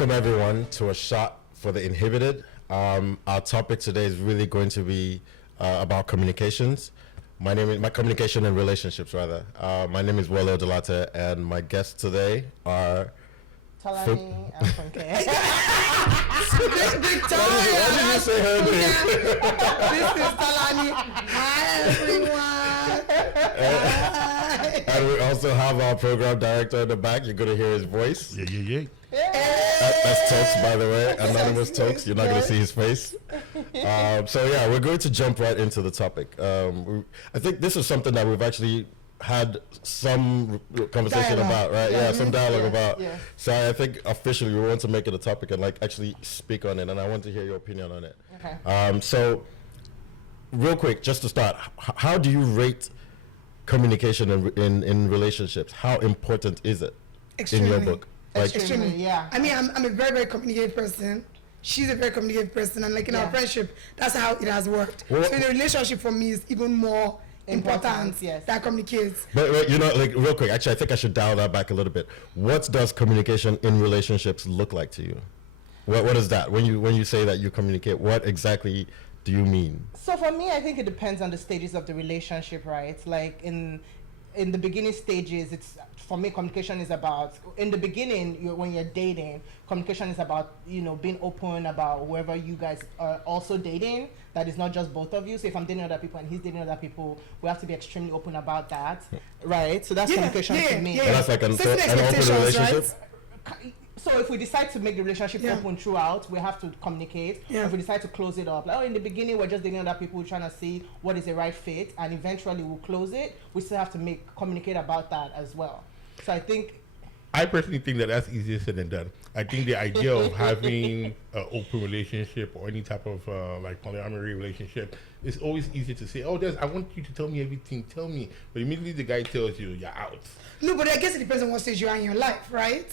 Welcome everyone to a Shot for the Inhibited. Our topic today is really going to be about communications. My communication and relationships rather. My name is Wale Delata, and my guests today are Talani and Funke. Victoria. Why did you say her name? This is Talani. Hi everyone. And we also have our program director in the back. You're going to hear his voice. Yeah. That's Tokes, by the way. Anonymous Tokes. You're not going to see his face. So yeah, we're going to jump right into the topic. I think this is something that we've actually had some conversation about, right? Yeah, some dialogue about. Yeah. So I think officially we want to make it a topic and like actually speak on it, and I want to hear your opinion on it. Okay. So real quick, just to start, how do you rate communication in relationships? How important is it in your book? Like, extremely, yeah. I mean, I'm a very, very communicative person. She's a very communicative person, and like in our friendship, that's how it has worked. So in a relationship, for me, is even more important that communicates. But you know, like real quick, actually, I think I should dial that back a little bit. What does communication in relationships look like to you? What is that? When you say that you communicate, what exactly do you mean? So for me, I think it depends on the stages of the relationship, right? Like in the beginning stages, it's for me, communication is about, in the beginning, when you're dating, communication is about, being open about whoever you guys are also dating, that is not just both of you. So if I'm dating other people and he's dating other people, we have to be extremely open about that, right? So that's communication to me. Yeah. That's like an open relationship. Right? So if we decide to make the relationship open throughout, we have to communicate. Yeah. If we decide to close it up, like, in the beginning we're just dating other people, trying to see what is the right fit, and eventually we'll close it. We still have to communicate about that as well. So I personally think that that's easier said than done. I think the idea of having an open relationship or any type of like polyamory relationship is always easier to say, I want you to tell me everything, tell me. But immediately the guy tells you, you're out. No, but I guess it depends on what stage you are in your life, right?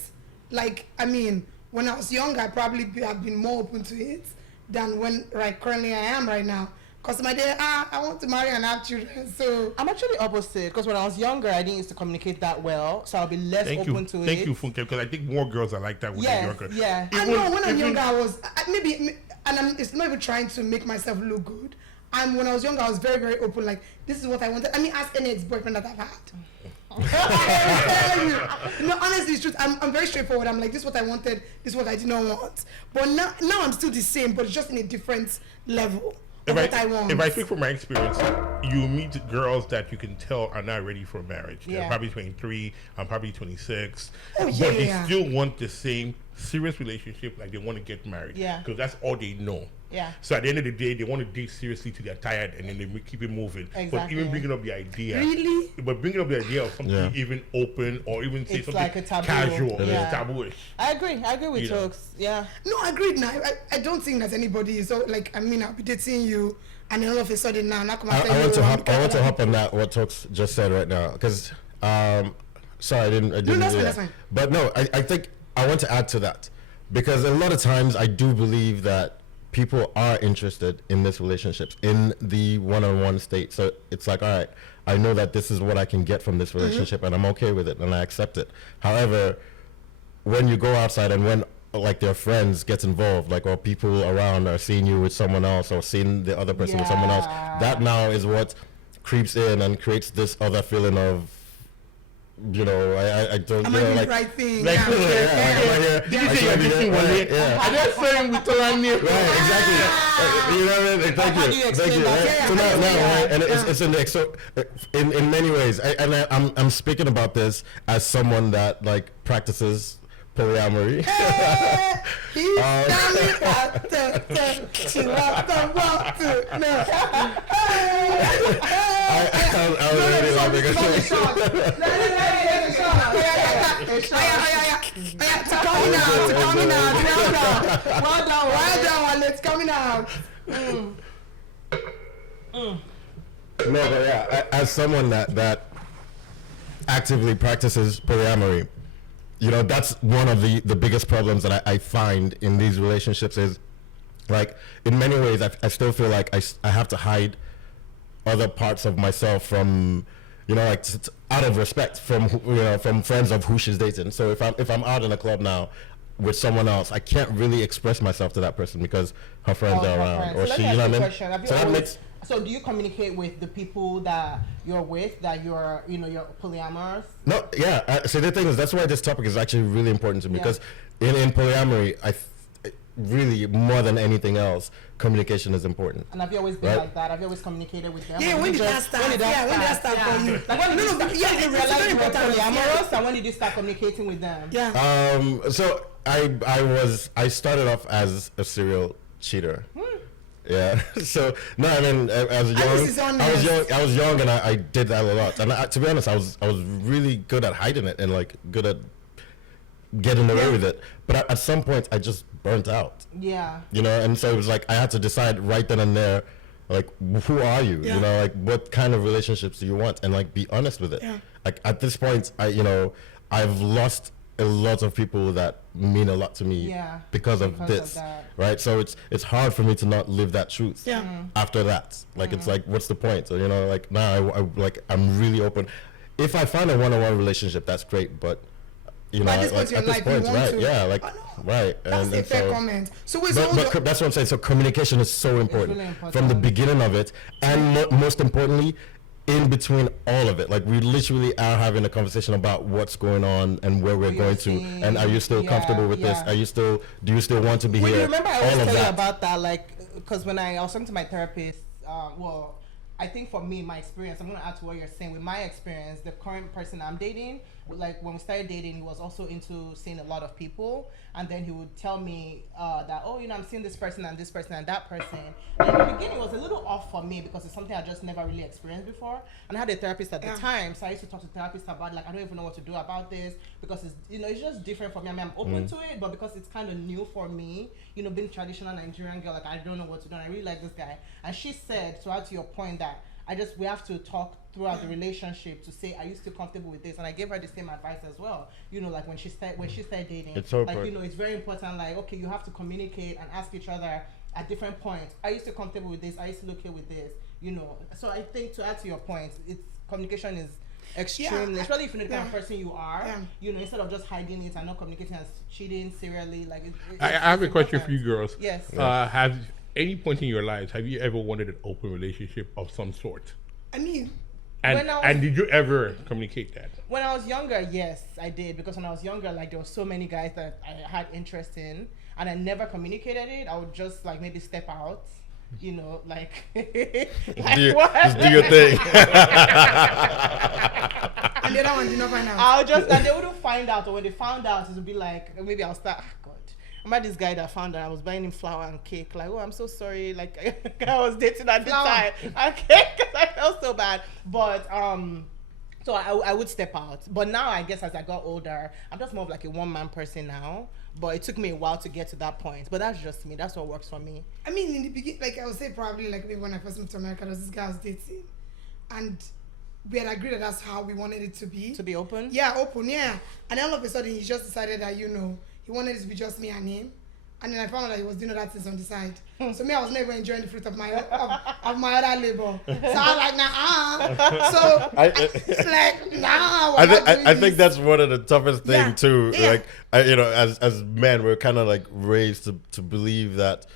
Like, I mean, when I was younger, I probably have been more open to it than when, currently I am right now. Because my day, I want to marry and have children, so... I'm actually opposite, because when I was younger, I didn't used to communicate that well, so I'll be less open to it. Thank you, Funke, because I think more girls are like that when they're younger. Yeah. I know, when I'm younger, I was... it's not even trying to make myself look good. When I was younger, I was very, very open, like, this is what I wanted. I mean, ask any ex-boyfriend that I've had. No, honestly, it's true. I'm very straightforward. I'm like, this is what I wanted, this is what I did not want. But now I'm still the same, but it's just in a different level of what I want. If I speak from my experience, you meet girls that you can tell are not ready for marriage. They're probably 23, I'm probably 26. But they still want the same serious relationship, like they want to get married. Yeah. Because that's all they know. Yeah. So at the end of the day, they want to date seriously till they're tired, and then they keep it moving. Exactly. But even bringing up the idea, really? But bringing up the idea of something even open or even say something like a taboo. Casual, tabooish. I agree with Tokes. Yeah. No, agreed. Now I don't think that anybody is so like. I mean, I'll be dating you, and then all of a sudden now come and I want to hop on that what Tokes just said right now, because sorry, I didn't. No, that's fine. But no, I think I want to add to that, because a lot of times I do believe that people are interested in this relationships in the one-on-one state. So it's like, all right, I know that this is what I can get from this relationship, and I'm okay with it and I accept it. However, when you go outside and when like their friends get involved, like, or people around are seeing you with someone else or seeing the other person with someone else, that now is what creeps in and creates this other feeling of, I don't know, like the right thing. Like, did you say you're missing one day? I just saying with Tolani. Right, exactly. You know what I mean? Thank you. So now, and it's in many ways, I'm speaking about this as someone that like practices polyamory. He's I was ready to make a coming out. Well done, it's coming out. No, but as someone that actively practices polyamory, that's one of the biggest problems that I find in these relationships is, like, in many ways, I still feel like I have to hide other parts of myself from, like, out of respect from friends of who she's dating. So if I'm out in a club now, with someone else, I can't really express myself to that person because her friends are around, or So she, let you me know ask what I you a mean? question. Have you So that always, makes so do you communicate with the people that you're with, that you're, you're polyamorous? no, yeah. So the thing is, that's why this topic is actually really important to me Yeah. because in polyamory, really more than anything else, communication is important. And have you always been Right. like that? Have you always communicated with them? Yeah, Or when you did that just- start? When did that Yeah, when did that start for you? Like when did you start, yeah, when did you it's realize very you were important. polyamorous, and when did you start communicating with them? Yeah. So I started off as a serial cheater. Yeah. So no, I mean, I was young. least it's honest. I was young, and I did that a lot. And to be honest, I was really good at hiding it and like good at getting away with it. But at some point, I just burnt out. Yeah. You know, and so it was like I had to decide right then and there, like, who are you? Yeah. You know, like, what kind of relationships do you want? And like, be honest with it. Yeah. Like at this point, I've lost a lot of people that mean a lot to me Yeah, because of because of this, that. right? So it's hard for me to not live that truth. Yeah. After that, like, it's like, what's the point? So, you know, like now I'm really open. If I find a one-on-one relationship, that's great, but you know, But at this point in your life, you want right? to- Yeah, like, I know. right. That's a fair comment. So wait, But that's what I'm saying. So communication is so important, really important. from the beginning of it, and most importantly, in between all of it. Like, we literally are having a conversation about what's going on and where we're What going you're to, seeing. and are you still Yeah, comfortable with this? yeah. Do you still want to be Well, here? you remember I all always of tell you that. about that, like, because when I was talking to my therapist, I think for me, my experience, I'm going to add to what you're saying. With my experience, the current person I'm dating, like when we started dating, he was also into seeing a lot of people. And then he would tell me that, oh, I'm seeing this person and this person and that person. And in the beginning, it was a little off for me because it's something I just never really experienced before. And I had a therapist at the time. So I used to talk to therapists about, like, I don't even know what to do about this because it's, it's just different for me. I mean, I'm open to it, but because it's kind of new for me, being traditional Nigerian girl, like, I don't know what to do. And I really like this guy. And she said, to add to your point, that we have to talk throughout the relationship to say, are you still comfortable with this? And I gave her the same advice as well. Like when she started dating, It's so like, important. it's very important. Like, okay, you have to communicate and ask each other at different points. Are you still comfortable with this? Are you still okay with this? So I think, to add to your point, communication is extremely, especially if you know the kind of person you are. Instead of just hiding it and not communicating and cheating serially. Like, I have a question for you girls. Yes. Have any point in your lives, have you ever wanted an open relationship of some sort? I mean, And did you ever communicate that? When I was younger, yes, I did. Because when I was younger, like, there were so many guys that I had interest in, and I never communicated it. I would just, like, maybe step out, like, Just do your thing. and the other one did not find out. And they wouldn't find out, or when they found out, it would be like, maybe I'll start, God. I met this guy that found out I was buying him flour and cake. Like, oh, I'm so sorry. Like, I was dating at the time. And cake, I felt so bad. But, so I would step out. But now, I guess, as I got older, I'm just more of like a one-man person now. But it took me a while to get to that point. But that's just me. That's what works for me. I mean, in the beginning, like I would say, probably like maybe when I first moved to America, there was this guy I was dating, and we had agreed that that's how we wanted it to be. To be open? Yeah, open, yeah. And then all of a sudden, he just decided that, he wanted it to be just me and him. And then I found out that he was doing other things on the side. So me, I was never enjoying the fruit of my of my other labor. So I was like, nah. So like, nah. I think that's one of the toughest things Yeah. too. Yeah. Like, as men, we're kind of like raised to believe that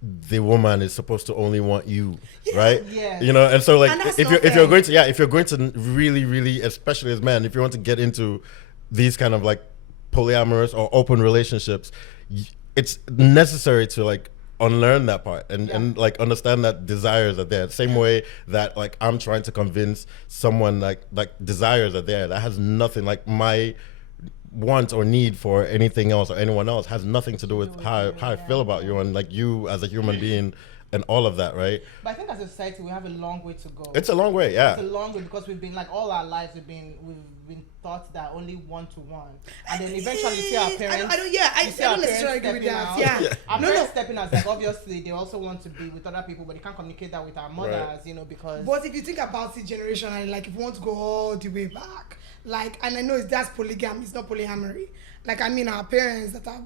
the woman is supposed to only want you, right? Yes. And so like, And that's if not you're fair. going to really, especially as men, if you want to get into these kind of like polyamorous or open relationships, it's necessary to like unlearn that part and like understand that desires are there. Same way that like I'm trying to convince someone like desires are there. That has nothing, like, my want or need for anything else or anyone else has nothing to do with how I feel about you and like you as a human being and all of that, right? But I think as a society, we have a long way to go. It's a long way, yeah. It's a long way because we've been, like, all our lives we've been taught that only one to one, and then eventually you see our parents. I don't necessarily agree with that. Yeah. Our parents stepping out, like, obviously they also want to be with other people, but they can't communicate that with our mothers, because. But if you think about it generationally, like if you want to go all the way back, like, and I know that's polygamy, it's not polyamory. Like, I mean, our parents that are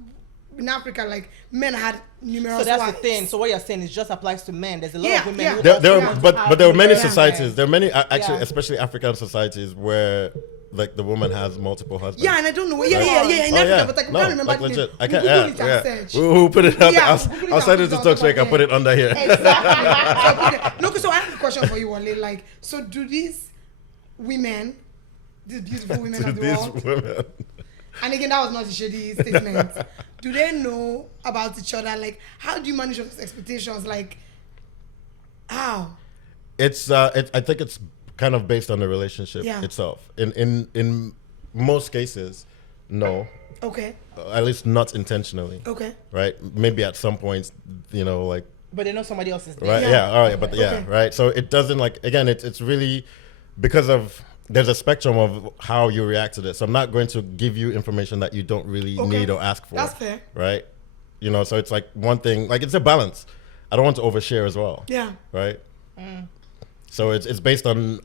in Africa, like, men had numerous So that's wives. the thing. So what you're saying is just applies to men. There's a lot Yeah, of women yeah. who There also are, want to but have there are many numerous societies. men. There are many actually, Yeah. especially African societies, where like the woman has multiple husbands. Yeah, and I don't know. Yeah, in Oh, Africa, yeah. but like we No, can't remember like the legit. name. I can't. Google Yeah, it and yeah. search. We'll put it up. Yeah, I'll Google it I'll and send put it it to on Talk top of I'll put it under here. Exactly. No, so I have a question for you, Wale. Like, so do these women, these beautiful women To of the these world, women. and again, that was not a shady statement. Do they know about each other? Like, how do you manage those expectations? Like, how? I think it's kind of based on the relationship Yeah. itself. In most cases, no, Okay. at least not intentionally, Okay. right? Maybe at some points, like But they know somebody else is there. right, Yeah. yeah, all right, but yeah, Okay. right. So it doesn't like again, it's really because of there's a spectrum of how you react to this. So I'm not going to give you information that you don't really Okay. need or ask for. That's fair. Right? So it's like one thing, like it's a balance. I don't want to overshare as well. Yeah. Right? So it's based on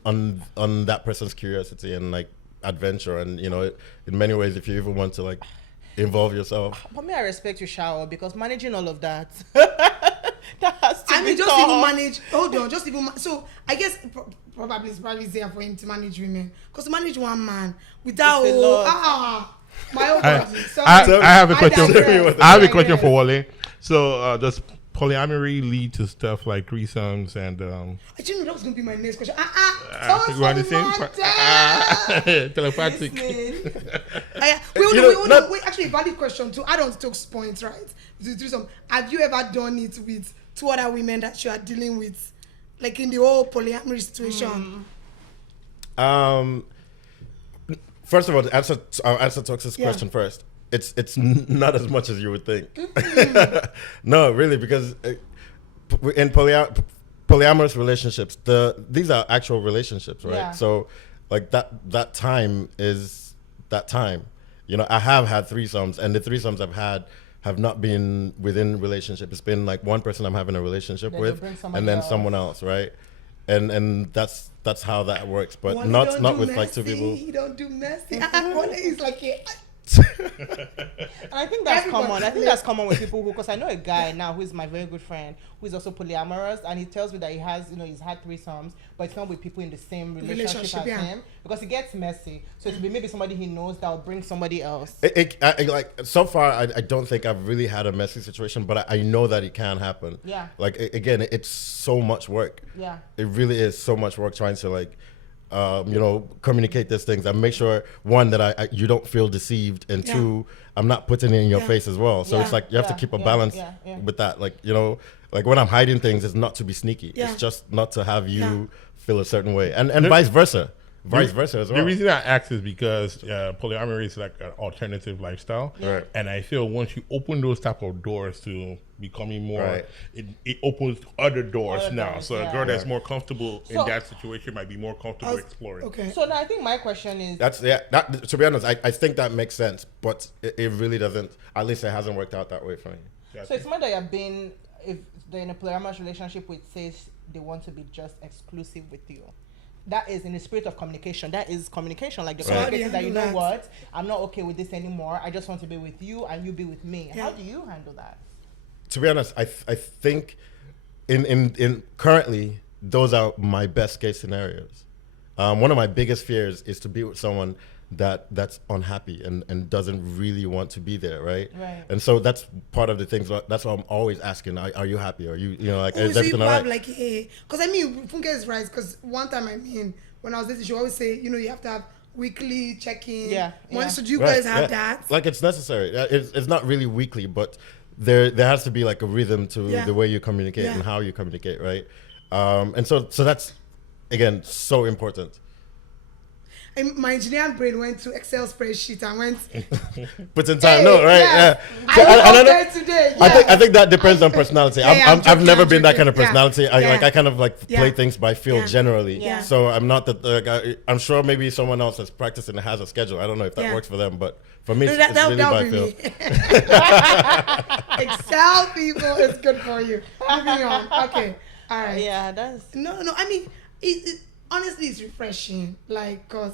that person's curiosity and like adventure and in many ways if you even want to like involve yourself. But me, I respect you, Shower, because managing all of that, that has to I be mean, just tough. even manage. Hold on, just even. So I guess probably it's probably easier for him to manage women, because to manage one man without It's a lot. my own body. Sorry. I have a question. digress. I have a question for Wale. So does polyamory lead to stuff like threesomes and I didn't know that was gonna be my next question. you want the same telepathic? Wait, actually, a valid question to add on to Toke's point, right? To do some. Have you ever done it with two other women that you are dealing with, like in the whole polyamory situation? First of all, I'll answer Tox's question first. It's not as much as you would think. No, really, because in polyamorous relationships, these are actual relationships, right? Yeah. So, like that time is that time. I have had threesomes, and the threesomes I've had have not been within relationship. It's been like one person I'm having a relationship Then with, you bring somebody and then else. someone else, right? And that's how that works, but Wale not don't do with like two messy, people. He don't do messy. Wale is like And I think that's Everybody common. I think lives- that's common with people because I know a guy now who is my very good friend who is also polyamorous, and he tells me that he has, he's had threesomes, but it's not with people in the same relationship as yeah. him because it gets messy. So it'll be maybe somebody he knows that will bring somebody else. Like so far, I don't think I've really had a messy situation, but I know that it can happen. Yeah. Like again, it's so much work. Yeah. It really is so much work trying to like, communicate these things and make sure one that you don't feel deceived, and two, I'm not putting it in your Yeah. face as well. So Yeah. it's like you have to keep a balance yeah. with that. Like like when I'm hiding things, it's not to be sneaky. Yeah. It's just not to have you Yeah. feel a certain way, and vice versa. Vice versa as well. The reason I ask is because polyamory is like an alternative lifestyle, Right. and I feel once you open those type of doors to becoming more, Right. it opens other doors Other now. doors, So a yeah. girl that's more comfortable in So- that situation might be more comfortable exploring. Okay. So now I think my question is, That to be honest, I think that makes sense, but it really doesn't. At least it hasn't worked out that way for me. so it's more that you've been, if they're in a polyamorous relationship which says they want to be just exclusive with you. That is in the spirit of communication. That is communication. Like they're Right. communicating that, you know Handle that. what, I'm not okay with this anymore. I just want to be with you and you be with me. Yeah. How do you handle that? To be honest, I think in currently those are my best case scenarios. One of my biggest fears is to be with someone that's unhappy and doesn't really want to be there, right? Right. And so that's part of the things. That's why I'm always asking: Are you happy? Are you like Oh, is so everything you all have right? like, hey, because I mean, Funke is right. Because one time, when I was dating, she always say, you have to have weekly check-in. Yeah, yeah. So do you Right, guys have yeah. that? Like it's necessary. It's not really weekly, but there has to be like a rhythm to Yeah. the way you communicate Yeah. and how you communicate, right? And so that's again so important. And my engineering brain went to Excel spreadsheet and went. But in time, Hey, no, right? yeah. Yeah. I I was know- there today. I think that depends on personality. Yeah, yeah, I'm I've joking, never I'm been that joking. kind of Yeah. personality. I Yeah. kind of like Yeah. play things by feel Yeah. generally. Yeah. So I'm not that. I'm sure maybe someone else that's practicing and has a schedule. I don't know if that Yeah. works for them, but for me, No, it's really by would feel. be me. Excel people is good for you. Moving on. Okay. All right. Yeah, that's No. I mean, honestly, it's refreshing. Like, cause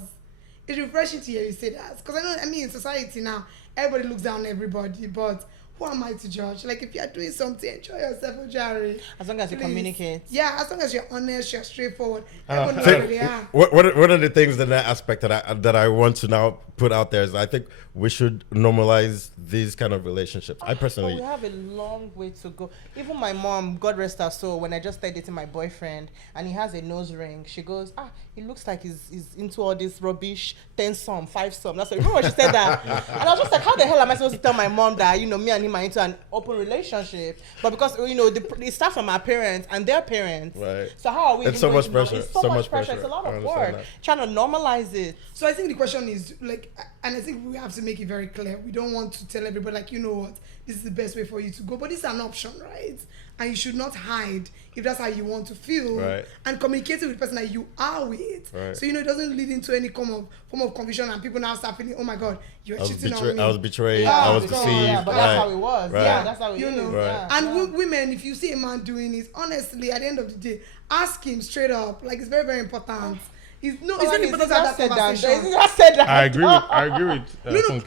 it's refreshing to hear you say that. Cause I know. I mean, in society now, everybody looks down on everybody. But who am I to judge? Like, if you're doing something, enjoy yourself, Jerry. As long as you Please. communicate. Yeah, as long as you're honest, you're straightforward. Uh, Everyone knows think- where they are. One of the things in that aspect that I want to now put out there is I think we should normalize these kind of relationships. I But personally, we have a long way to go. Even my mom, God rest her soul, when I just started dating my boyfriend and he has a nose ring, she goes, he looks like he's into all this rubbish, 10 some, 5 some. That's what, remember when she said that? And I was just like, how the hell am I supposed to tell my mom that, me and him are into an open relationship? But because, it starts from our parents and their parents. Right. So how are we It's even so going much to know? pressure. It's so much pressure. It's a lot I of understand work. that. Trying to normalize it. So I think the question is, like, and I think we have to make it very clear. We don't want to tell everybody, like, you know what, this is the best way for you to go. But this is an option, right? And you should not hide if that's how you want to feel. Right. And communicating with the person that you are with. Right. So, it doesn't lead into any form of confusion and people now start feeling, oh my God, you're cheating on me. I was betrayed. Yeah, I was God. deceived. Yeah, but right. that's how it was. Right. Yeah, that's how it You is. know. Right. Yeah, And yeah. women, if you see a man doing it, honestly, at the end of the day, ask him straight up. Like, it's very, very important. It's very important to have that conversation. I agree with Funke. I agree. It's But different.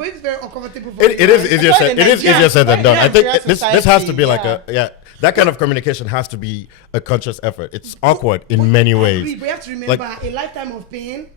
it's very uncomfortable for It is easier It's said. very It is easier said than done. I think Nigerian this has to be like society, that kind of communication has to be a conscious effort. It's awkward in many I ways. agree, but you have to remember Like- a lifetime of pain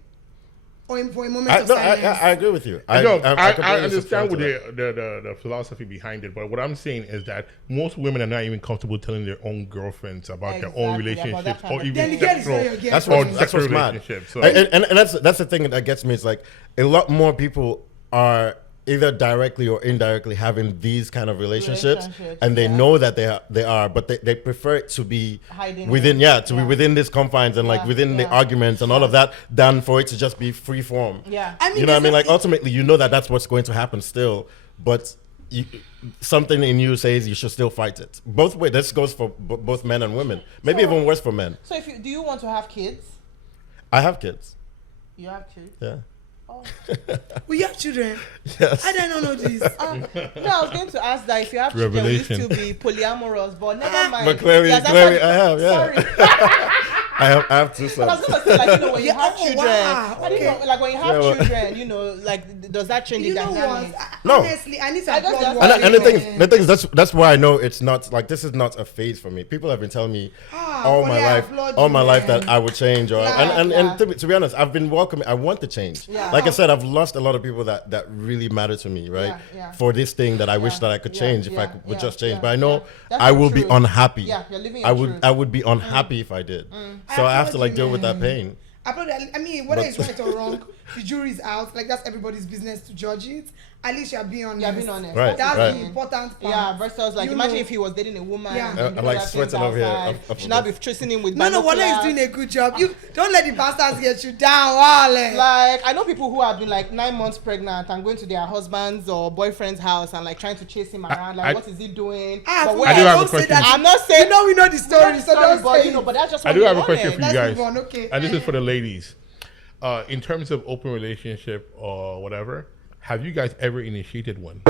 or for a moment of silence. I agree with you. I completely understand subscribe with to that. the philosophy behind it, but what I'm saying is that most women are not even comfortable telling their own girlfriends about their own Exactly, about that relationships kind or of even Then the girl is sexual. not your girl. That's Or what's sexual mad. relationship, so- And that's the thing that gets me. It's like a lot more people are either directly or indirectly having these kind of relationships, and they yeah. know that they are, but they prefer it to be Hiding within it. be within these confines and like Yeah, within the yeah. arguments and all of that, than for it to just be free form. Yeah. I mean, You know what I mean? there's Like ultimately, that's what's going to happen still, but something in you says you should still fight it. Both ways. This goes for both men and women. Maybe even worse for men. So do you want to have kids? I have kids. You have kids? Yeah. Oh. We have children. Yes. I don't know this. No, I was going to ask that if you have children, will you Revelation. still be polyamorous? But never mind. But clearly, Yes, that's clearly what- I have. Yeah. Sorry. I have two But I was sons. gonna say, like, when you Yeah, have oh, children, wow, I didn't okay. know, like when you have Yeah, well- children, like, does that change You the know dynamic? what? No. Honestly, I need to I just- applaud that's- what And the women- thing is, that's why I know it's not like this is not a phase for me. People have been telling me all well, my yeah, life, applaud all you, my life man. that I would change, or Yeah, and yeah. to be honest, I've been welcoming. I want the change. Yeah. Like I said, I've lost a lot of people that really matter to me, right? Yeah, yeah. For this thing that I wish that I could Yeah, change if I yeah, would yeah, just change. yeah, But I know yeah. That's I the will be truth. unhappy. Yeah, you're living your I would truth. I would be unhappy if I did. So I have to applaud like you, deal with that man. pain. I mean, whether But- it's right or wrong, the jury's out. Like, that's everybody's business to judge it. At least you're being honest. Yeah, being honest. Right, That's right. the important part. Yeah, versus like You imagine know- if he was dating a woman. Yeah. and I'm doing like other sweating things over here. outside. I've Should not be chasing him with No, Wale is binoculars. doing a good job. You don't let the bastards get you down, Wale. Like, I know people who have been like 9 months pregnant and going to their husband's or boyfriend's house and like trying to chase him around. Like, what is he doing? But Fuka, I do have a don't say question. that. I'm not saying. We know the story, so Sorry, don't but say it. but that's just I what do he have a wanted. question for you Let's guys. move on, okay. And this is for the ladies. In terms of open relationship or whatever, have you guys ever initiated one?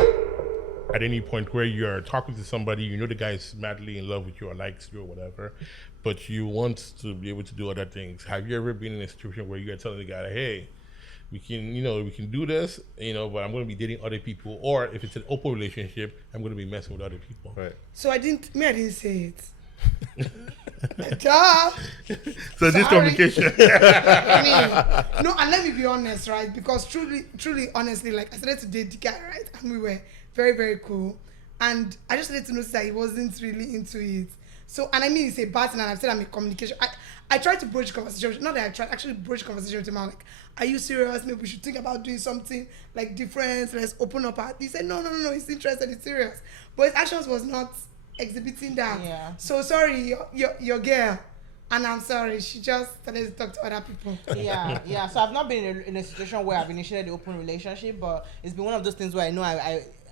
At any point where you're talking to somebody, you know the guy is madly in love with you or likes you or whatever, but you want to be able to do other things. Have you ever been in a situation where you're telling the guy, hey, we can do this, but I'm going to be dating other people, or if it's an open relationship, I'm going to be messing with other people. Right. So I didn't say it. Duh. So this Sorry. communication. I mean, no, and let me be honest, right? Because truly, honestly, like I started to date the guy, right? And we were very, very cool. And I just started to notice that he wasn't really into it. So, and I mean, it's a bad thing, and I've said I'm a communication. I tried to broach conversation. Not that I tried, actually broach conversation with him. I'm like, are you serious? Maybe we should think about doing something like different. Let's open up. He said, no, he's interested. He's serious. But his actions was not exhibiting that. Yeah. So sorry, your girl. And I'm sorry, she just started to talk to other people. Yeah. So I've not been in a situation where I've initiated the open relationship, but it's been one of those things where I know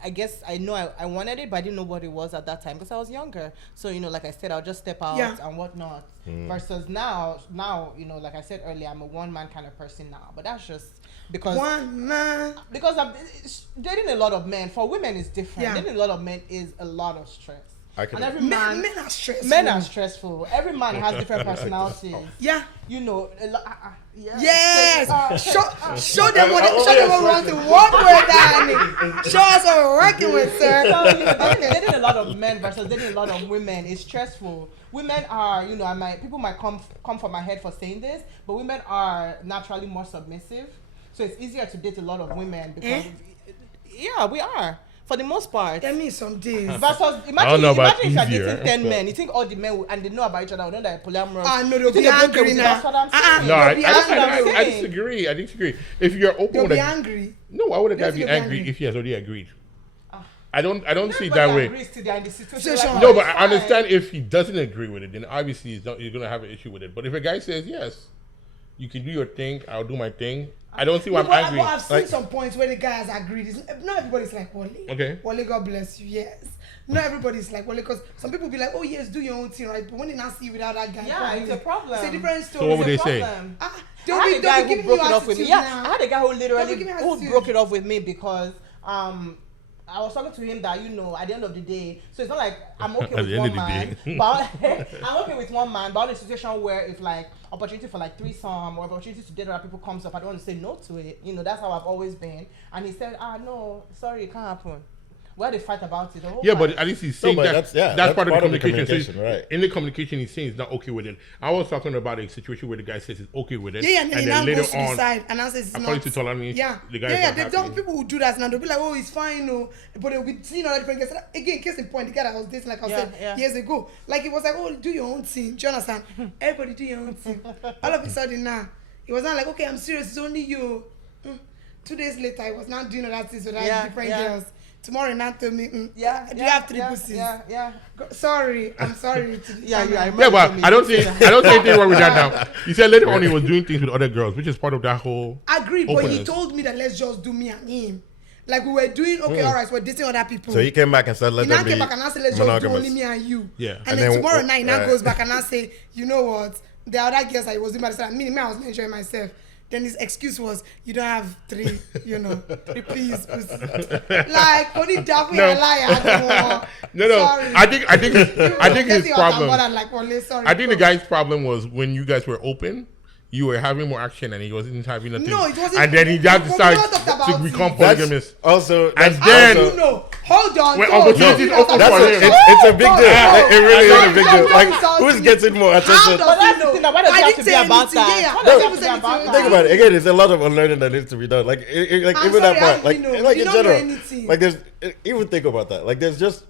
I guess I know I wanted it, but I didn't know what it was at that time because I was younger. So, like I said, I'll just step out and whatnot. Versus now, like I said earlier, I'm a one-man kind of person now. But that's just because... One man. Because dating a lot of men, for women is different. Yeah. Dating a lot of men is a lot of stress. And every Men man... are stressful. Men are stressful. Every man has different personalities. Yeah. Yeah. Yes. Show them what we want to work with, darling. Show us what we're working with, sir. So, dating a lot of men versus dating a lot of women is stressful. Women are, people might come for my head for saying this, but women are naturally more submissive. So it's easier to date a lot of women because, yeah, we are. For the most part. Tell me some days. Versus, imagine if you're dating 10 men, you think all the men, and they know about each other, will know that they're polyamorous. No, they'll be angry now. That's what I'm saying. No, I disagree. I disagree. If you're open They'll with be angry. No, why would a guy Yes, be you'll be angry angry. if he has already agreed? I don't see it that Everybody way. agrees till they're in the situation So, like, No, oh, but it's I fine. understand if he doesn't agree with it, then obviously he's going to have an issue with it. But if a guy says, yes, you can do your thing, I'll do my thing, I don't see why I'm angry. But I've seen some points where the guy has agreed. Not everybody's like, Wale. Okay. Wale, God bless you, yes. Not everybody's like, Wale, because some people be like, oh, yes, do your own thing, right? But when they not see you without that guy, Yeah, it's a problem. It's a different story. So what would they It's a say? problem. They'll I be had a guy who giving broke you it off with me. attitude Yeah, now. I had a guy who They'll be literally giving who attitude. broke it off with me because I was talking to him that at the end of the day, so it's not like I'm okay At with the end one of the man, day. but I'm okay with one man. But in a situation where if like opportunity for like threesome or opportunity to date other people comes up, I don't want to say no to it. That's how I've always been. And he said, no, sorry, it can't happen. We had a fight about it. The whole Yeah, fight. but at least he's saying but that's that's part of the part of the communication. So communication, right. in the communication, he's saying he's not okay with it. I was talking about a situation where the guy says he's okay with it. Yeah, and then he now goes to the side and now says it's according not. to Tolani, Yeah, the guy yeah, is they not don't. happy. People who do that now, they'll be like, oh, it's fine, no. But they'll be seeing all different guys. Again, case in point, the guy that I was dating, like I said years ago, like it was like, oh, do your own thing. Do you understand? Everybody do your own thing. All of a sudden now, it was not like, okay, I'm serious, it's only you. 2 days later, I was now doing other things with different girls. Tomorrow, now tell me, do you have three pussies? Yeah. Sorry, I'm sorry. Yeah, Yeah, but I don't see anything wrong with that now. He said later on he was doing things with other girls, which is part of that whole. Agreed, but he openness. told me that let's just do me and him. Like we were doing, okay, all right, we're dating other people. So he came back and said, "Let He now them be came back and I said, let's just do monogamous." only me and you. Yeah. And then tomorrow night, he now right. goes back and I say, you know what? The other girls I was doing by the side, me, I was enjoying myself. Then his excuse was, you don't have three please. Like, only Daffy No. and liar. No. Sorry. I think his problem. Like, well, sorry. I think the guy's problem was when you guys were open, you were having more action and he wasn't having nothing. No, it wasn't. And then he just We decided not talked about to become it. polygamous. Also, And that's then- also- No, hold on. When no, opportunities no, open that's for not- him. it's a big deal. It really is a big No, deal. no, Like, no, who's no. getting more How attention? does But that's he the know? thing, why does I it have didn't to be say about anything, that? yeah. Why I does it didn't have to say be about anything. that? Think about it. Again, there's a lot of unlearning that needs to be done. Like, like I'm even sorry, that part. I Like, didn't know. like You in don't know general. anything. Like, there's even think about that. Like, there's just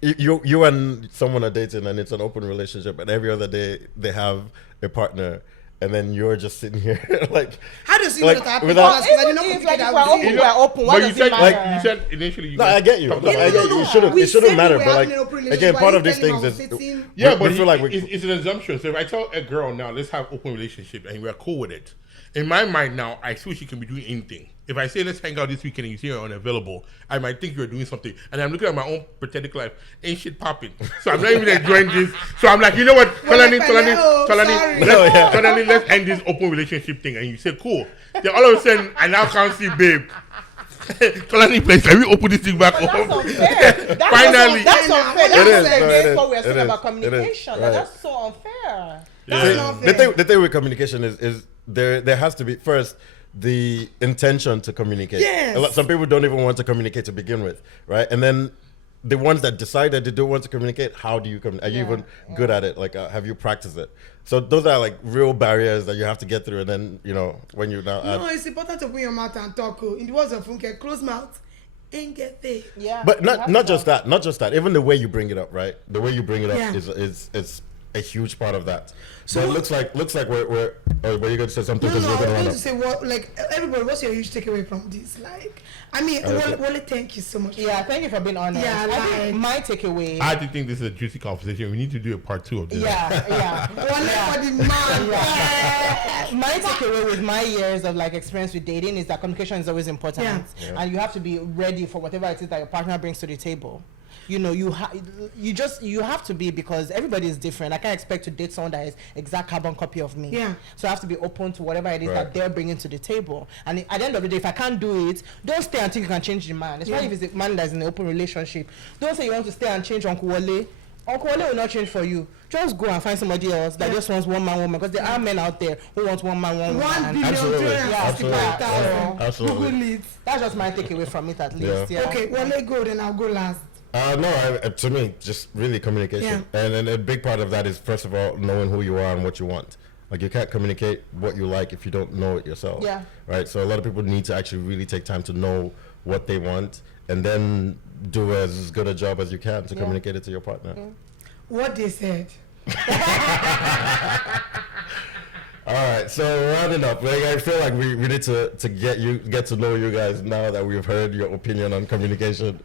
you and someone are dating and it's an open relationship, and every other day they have a partner. And then you're just sitting here, like. How does he like, know that? without- Because I did Even not if communicate like if that we're with open, him. we're open. Why But you does said it matter? you said initially. No, I get you. talked No, about I it. get you. It shouldn't. We It shouldn't said matter. we But were like, having an open again, relationship. part Why of these are you things telling is. me I was sitting? Yeah, we but feel like it's an assumption. So if I tell a girl now, let's have open relationship, and we're cool with it, in my mind now, I feel she can be doing anything. If I say let's hang out this weekend and you see her unavailable, I might think you're doing something. And I'm looking at my own pathetic life, ain't shit popping. So I'm not even enjoying this. So I'm like, you know what, Tolani, let's end this open relationship thing. And you say, cool. Then all of a sudden, I now can't see babe. Tolani, please, can we open this thing back But up? that's unfair. That's Finally. that's unfair. It That's is, against no, it is, what we're it saying is, about it is, communication. right. That's so unfair. That's not fair. The thing with communication is there has to be first the intention to communicate. Yes. Some people don't even want to communicate to begin with, right? And then the ones that decide that they don't want to communicate, how do you communicate? Are you even good at it? Like, have you practiced it? So those are like real barriers that you have to get through. And then, when you now add. No, it's important to open your mouth and talk. In the words of Funke, close mouth ain't get there. Yeah. But you have not to. just that. Even the way you bring it up, right? The way you bring it up Yeah. is a huge part of that. So it looks like we're were you going to say something? No, Because I we're going want to to say what, like, everybody, what's your huge takeaway from this? Like, I mean, Wale, thank you so much. Yeah, thank you for being honest. Yeah, I think like- my takeaway. I do think this is a juicy conversation. We need to do a part 2 of this. Yeah. Wale for the man. Yeah. My takeaway with my years of like experience with dating is that communication is always important, and you have to be ready for whatever it is that your partner brings to the table. You have to be, because everybody is different. I can't expect to date someone that is exact carbon copy of me. Yeah. So I have to be open to whatever it is Right. that they're bringing to the table. And at the end of the day, if I can't do it, don't stay until you can change the man. Especially if it's a man that's in an open relationship. Don't say you want to stay and change Uncle Wale Uncle Wale will not change for you. Just go and find somebody else that just wants one man, woman. Because there are men out there who want one man, one woman. 1 billion, Absolutely. 365,000. Absolutely. Google it. That's just my takeaway from it, at least. Yeah. Okay, Wale go, then I'll go last. No, to me, just really communication. And then a big part of that is, first of all, knowing who you are and what you want. Like, you can't communicate what you like if you don't know it yourself. Yeah. Right? So a lot of people need to actually really take time to know what they want and then do as good a job as you can to communicate it to your partner. What they said. All right, so rounding up, like, I feel like we need to get to know you guys now that we've heard your opinion on communication.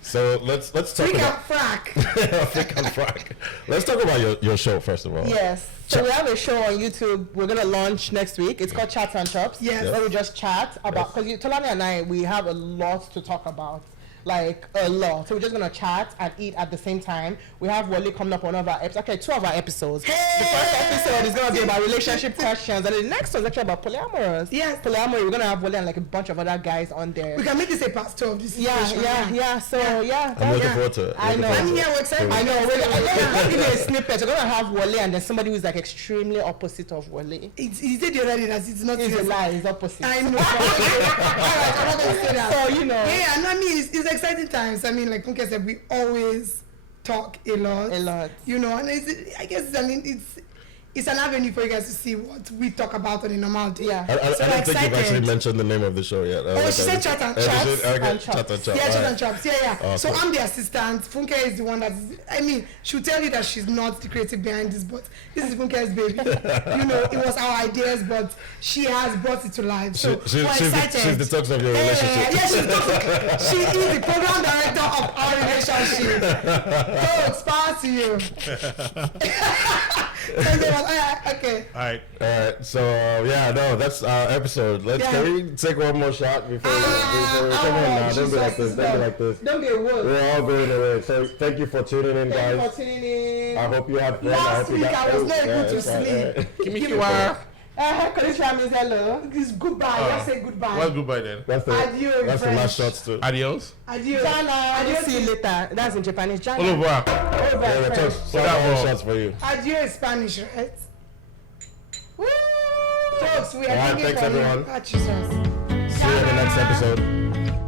So let's talk Freak about and frack. Freak and frack. Let's talk about your show first of all. Yes. So we have a show on YouTube we're going to launch next week. It's called Chats and Chops. Yes. Where we just chat about, because Tolani and I, we have a lot to talk about. Like, a lot. So we're just going to chat and eat at the same time. We have Wale coming up on one of our episodes. Okay, 2 of our episodes. The first episode is going to be about relationship questions. And the next one is actually about polyamorous. Yes. Polyamory. We're going to have Wale and like a bunch of other guys on there. We can make this a part 2 of this situation. Yeah. So, yeah. I'm looking forward to it. I know. I'm here, we're excited. I know. We're going to give you a snippet. We're going to have Wale and then somebody who's like extremely opposite of Wale. He said already that it's not It's a serious. lie. It's opposite. I know. Alright, I'm not going to say that. So, you know. Yeah, no, I mean, it's exciting times. I mean, like Funke said, we always talk a lot. A lot. You know, and it's an avenue for you guys to see what we talk about on a normal day. Yeah. I So don't we're think you've actually excited. mentioned the name of the show yet. Oh, she said Chat and Chops. And Chops. Chat and Chops. Yeah, All Chat right. and Chops. Yeah. Oh, So cool. I'm the assistant. Funke is the one I mean, she'll tell you that she's not the creative behind this, but this is Funke's baby. You know, it was our ideas, but she has brought it to life. So we're excited. She's the talks of your relationship. Yeah, she is the program director of our relationship. Folks, power to you. Okay. All right. All right, so that's our episode. Can we take one more shot before we come on now? Don't be like this. Don't be like this. Don't be a wolf. We're all going away. So thank you for tuning in, Thank you guys. for tuning in. I hope you have fun. Last hope you week got- I was not able to it's fine. sleep. Give me Kiwa. Konnichiwa means hello. It's goodbye. Just say goodbye. What's goodbye then? That's the Adieu in that's the last French. shots too. Adios. Adieu. Jana. Adieu. See you later. That's in Japanese. Jana. Au revoir. Over Yeah, in French. so shots for you. Adieu is Spanish, right? Woo! Folks, we are Alright, thinking thanks, for you. everyone. Ah, Jesus. See you in the next episode.